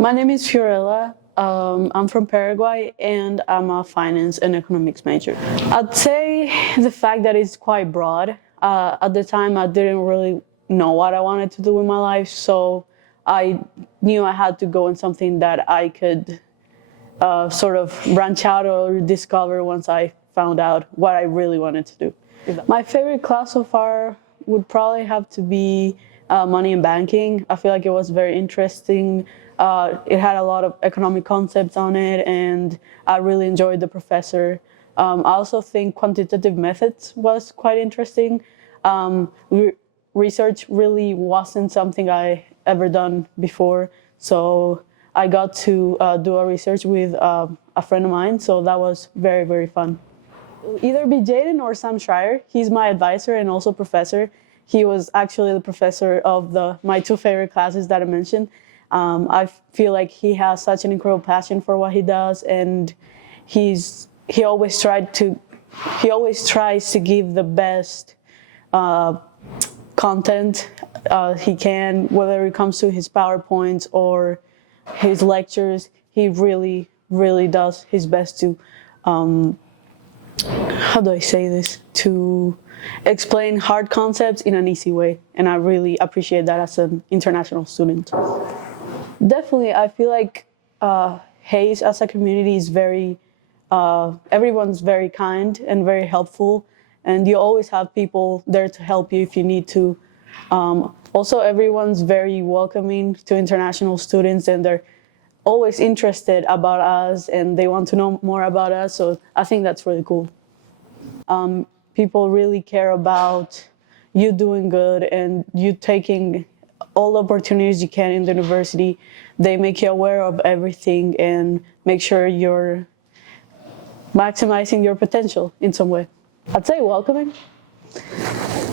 My name is Fiorella. I'm from Paraguay and I'm a finance and economics major. I'd say the fact that it's quite broad. At the time, I didn't really know what I wanted to do in my life, so I knew I had to go in something that I could sort of branch out or discover once I found out what I really wanted to do. My favorite class so far would probably have to be money and banking. I feel like it was very interesting. It had a lot of economic concepts on it, and I really enjoyed the professor. I also think quantitative methods was quite interesting. Research really wasn't something I ever done before, so I got to do a research with a friend of mine, so that was very, very fun. It'll either be Jaden or Sam Schreier. He's my advisor and also professor. He was actually the professor of my two favorite classes that I mentioned. I feel like he has such an incredible passion for what he does, and he always tries to give the best content he can, whether it comes to his PowerPoints or his lectures. He really, really does his best to, how do I say this, to explain hard concepts in an easy way, and I really appreciate that as an international student. Definitely, I feel like Hayes as a community is everyone's very kind and very helpful, and you always have people there to help you if you need to. Also, everyone's very welcoming to international students, and they're always interested about us, and they want to know more about us, so I think that's really cool. People really care about you doing good and you taking all the opportunities you can in the university. They make you aware of everything and make sure you're maximizing your potential in some way. I'd say welcoming,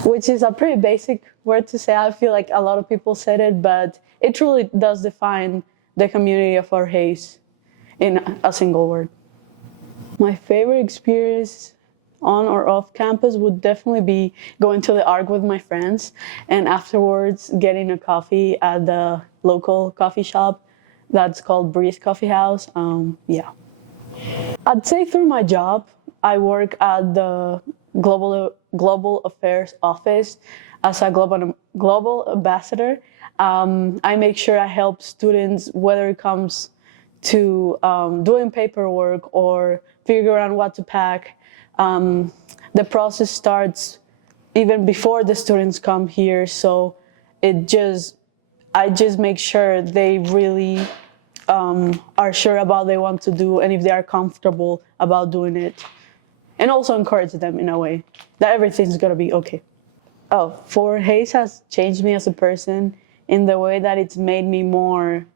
which is a pretty basic word to say. I feel like a lot of people said it, but it truly does define the community of our Hayes in a single word. My favorite experience on or off campus would definitely be going to the ARC with my friends and afterwards getting a coffee at the local coffee shop that's called Breeze Coffee House. Yeah. I'd say through my job, I work at the Global Affairs Office as a global ambassador. I make sure I help students, whether it comes to doing paperwork or figuring out what to pack. The process starts even before the students come here, so I just make sure they really are sure about what they want to do and if they are comfortable about doing it, and also encourage them in a way that everything's gonna be okay. For Hayes has changed me as a person in the way that it's made me more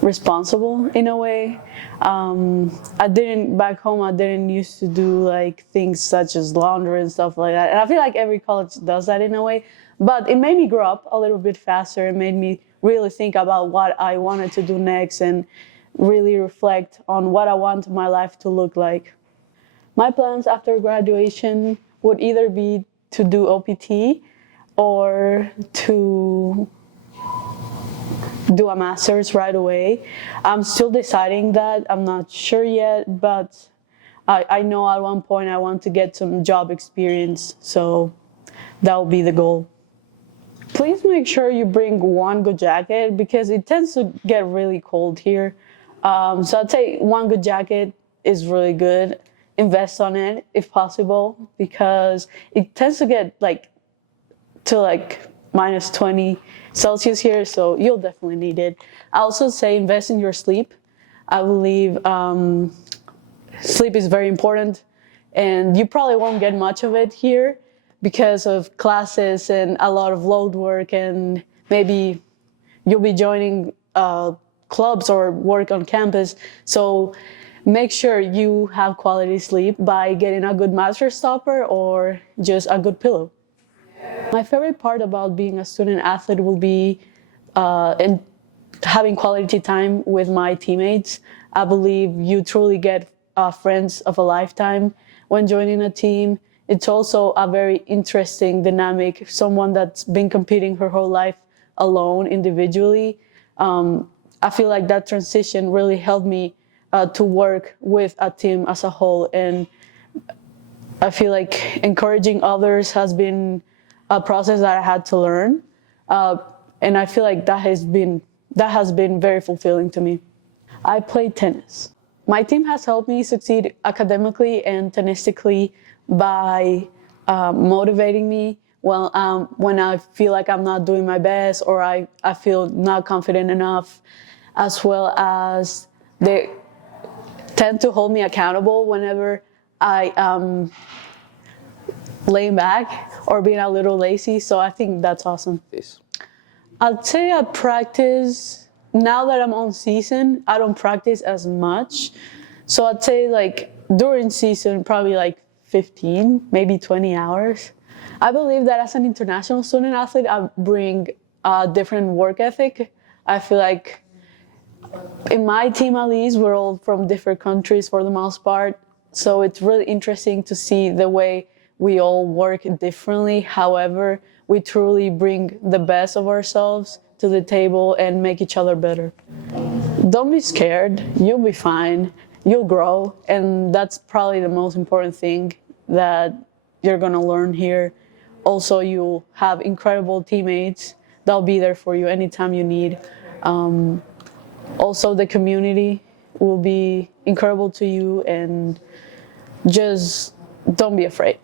responsible in a way. Back home, I didn't used to do like things such as laundry and stuff like that. And I feel like every college does that in a way, but it made me grow up a little bit faster. It made me really think about what I wanted to do next and really reflect on what I want my life to look like. My plans after graduation would either be to do OPT or to do a master's right away. I'm still deciding that. I'm not sure yet, but I know at one point I want to get some job experience, so that will be the goal. Please make sure you bring one good jacket because it tends to get really cold here. So I'd say one good jacket is really good. Invest on it if possible because it tends to get to minus 20 Celsius here, so you'll definitely need it. I also say invest in your sleep. I believe sleep is very important, and you probably won't get much of it here because of classes and a lot of load work, and maybe you'll be joining clubs or work on campus. So make sure you have quality sleep by getting a good mattress topper or just a good pillow. My favorite part about being a student athlete will be having quality time with my teammates. I believe you truly get friends of a lifetime when joining a team. It's also a very interesting dynamic, someone that's been competing her whole life alone individually. I feel like that transition really helped me to work with a team as a whole, and I feel like encouraging others has been a process that I had to learn, and I feel like that has been very fulfilling to me. I play tennis. My team has helped me succeed academically and tennistically by motivating me when I feel like I'm not doing my best or I feel not confident enough, as well as they tend to hold me accountable whenever I am laying back or being a little lazy. So I think that's awesome. I'd say I practice, now that I'm on season, I don't practice as much. So I'd say like during season, probably like 15, maybe 20 hours. I believe that as an international student athlete, I bring a different work ethic. I feel like in my team, at least, we're all from different countries for the most part. So it's really interesting to see the way we all work differently. However, we truly bring the best of ourselves to the table and make each other better. Don't be scared. You'll be fine. You'll grow. And that's probably the most important thing that you're going to learn here. Also, you'll have incredible teammates that'll be there for you anytime you need. Also, the community will be incredible to you, and just don't be afraid.